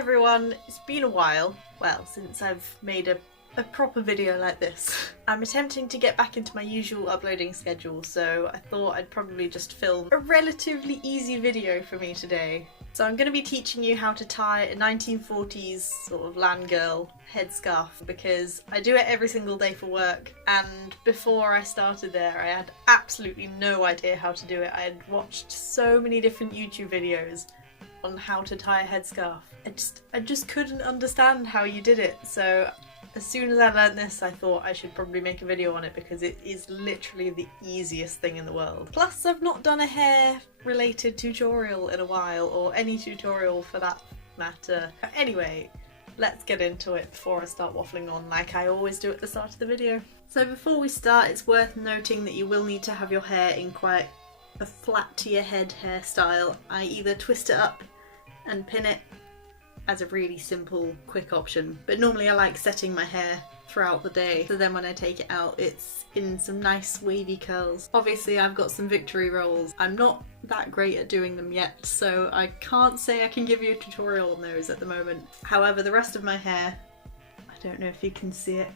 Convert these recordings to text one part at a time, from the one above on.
everyone, it's been a while, well, since I've made a proper video like this. I'm attempting to get back into my usual uploading schedule, so I thought I'd probably just film a relatively easy video for me today. So I'm going to be teaching you how to tie a 1940s sort of land girl headscarf, because I do it every single day for work, and before I started there I had absolutely no idea how to do it. I had watched so many different YouTube videos on how to tie a headscarf. I just couldn't understand how you did it, so as soon as I learned this I thought I should probably make a video on it because it is literally the easiest thing in the world. Plus I've not done a hair related tutorial in a while, or any tutorial for that matter. Anyway, let's get into it before I start waffling on like I always do at the start of the video. So before we start, it's worth noting that you will need to have your hair in quite a flat to your head hairstyle. I either twist it up and pin it as a really simple quick option, but normally I like setting my hair throughout the day, so then when I take it out it's in some nice wavy curls. Obviously I've got some victory rolls. I'm not that great at doing them yet, so I can't say I can give you a tutorial on those at the moment. However, the rest of my hair, I don't know if you can see it,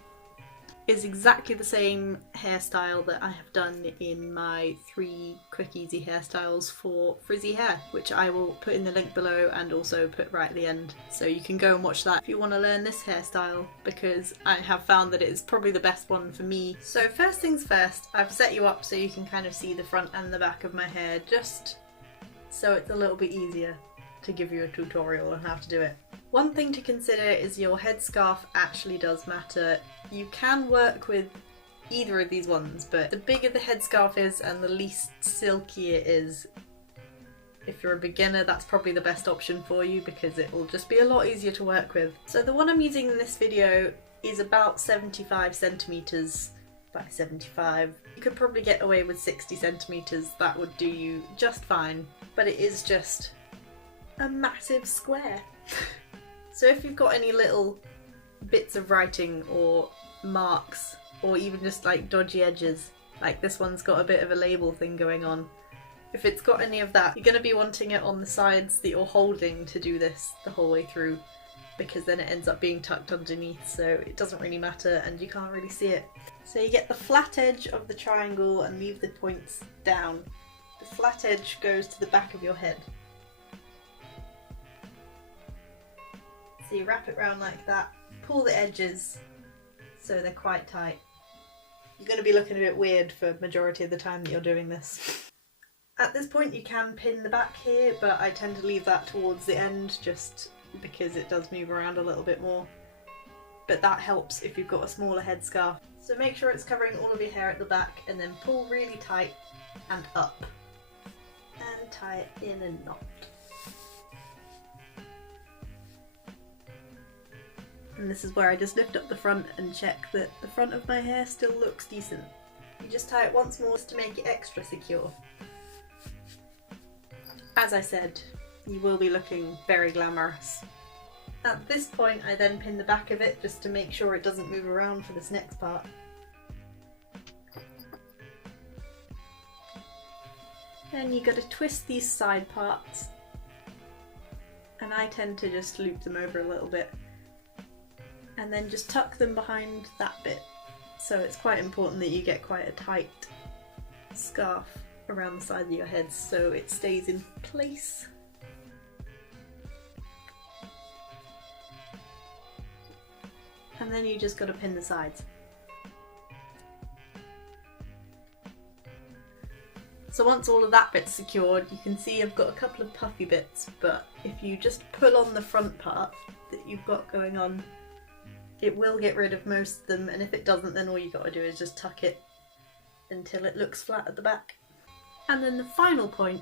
is exactly the same hairstyle that I have done in my 3 quick easy hairstyles for frizzy hair, which I will put in the link below and also put right at the end, so you can go and watch that if you want to learn this hairstyle, because I have found that it is probably the best one for me. So first things first, I've set you up so you can kind of see the front and the back of my hair, just so it's a little bit easier to give you a tutorial on how to do it. One thing to consider is your headscarf actually does matter. You can work with either of these ones, but the bigger the headscarf is and the least silky it is, if you're a beginner, that's probably the best option for you because it will just be a lot easier to work with. So the one I'm using in this video is about 75 centimeters by 75. You could probably get away with 60 centimeters, that would do you just fine, but it is just a massive square. So if you've got any little bits of writing or marks, or even just like dodgy edges, like this one's got a bit of a label thing going on, if it's got any of that, you're going to be wanting it on the sides that you're holding to do this the whole way through, because then it ends up being tucked underneath, so it doesn't really matter and you can't really see it. So you get the flat edge of the triangle and leave the points down. The flat edge goes to the back of your head. So you wrap it round like that, pull the edges so they're quite tight. You're going to be looking a bit weird for the majority of the time that you're doing this. At this point you can pin the back here, but I tend to leave that towards the end just because it does move around a little bit more. But that helps if you've got a smaller headscarf. So make sure it's covering all of your hair at the back, and then pull really tight and up. And tie it in a knot. And this is where I just lift up the front and check that the front of my hair still looks decent. You just tie it once more just to make it extra secure. As I said, you will be looking very glamorous. At this point I then pin the back of it just to make sure it doesn't move around for this next part. Then you got to twist these side parts, and I tend to just loop them over a little bit. And then just tuck them behind that bit. So it's quite important that you get quite a tight scarf around the side of your head so it stays in place. And then you just got to pin the sides. So once all of that bit's secured, you can see I've got a couple of puffy bits, but if you just pull on the front part that you've got going on, it will get rid of most of them, and if it doesn't, then all you got to do is just tuck it until it looks flat at the back. And then the final point,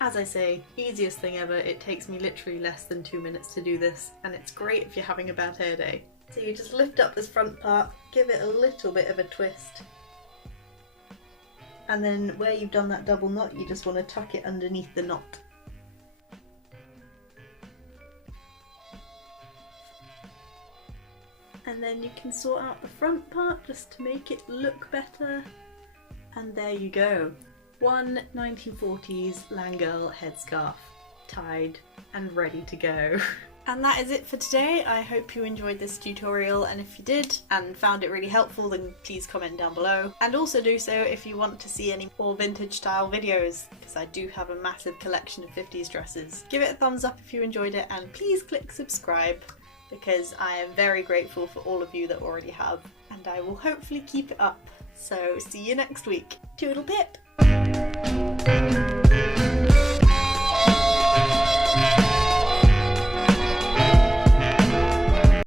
as I say, easiest thing ever. It takes me literally less than 2 minutes to do this, and it's great if you're having a bad hair day. So you just lift up this front part, give it a little bit of a twist, and then where you've done that double knot, you just want to tuck it underneath the knot. And then you can sort out the front part just to make it look better, and there you go. One 1940s land girl headscarf tied and ready to go. And that is it for today. I hope you enjoyed this tutorial, and if you did and found it really helpful, then please comment down below. And also do so if you want to see any more vintage style videos, because I do have a massive collection of 50s dresses. Give it a thumbs up if you enjoyed it, and please click subscribe, because I am very grateful for all of you that already have, and I will hopefully keep it up. So see you next week. Toodle pip!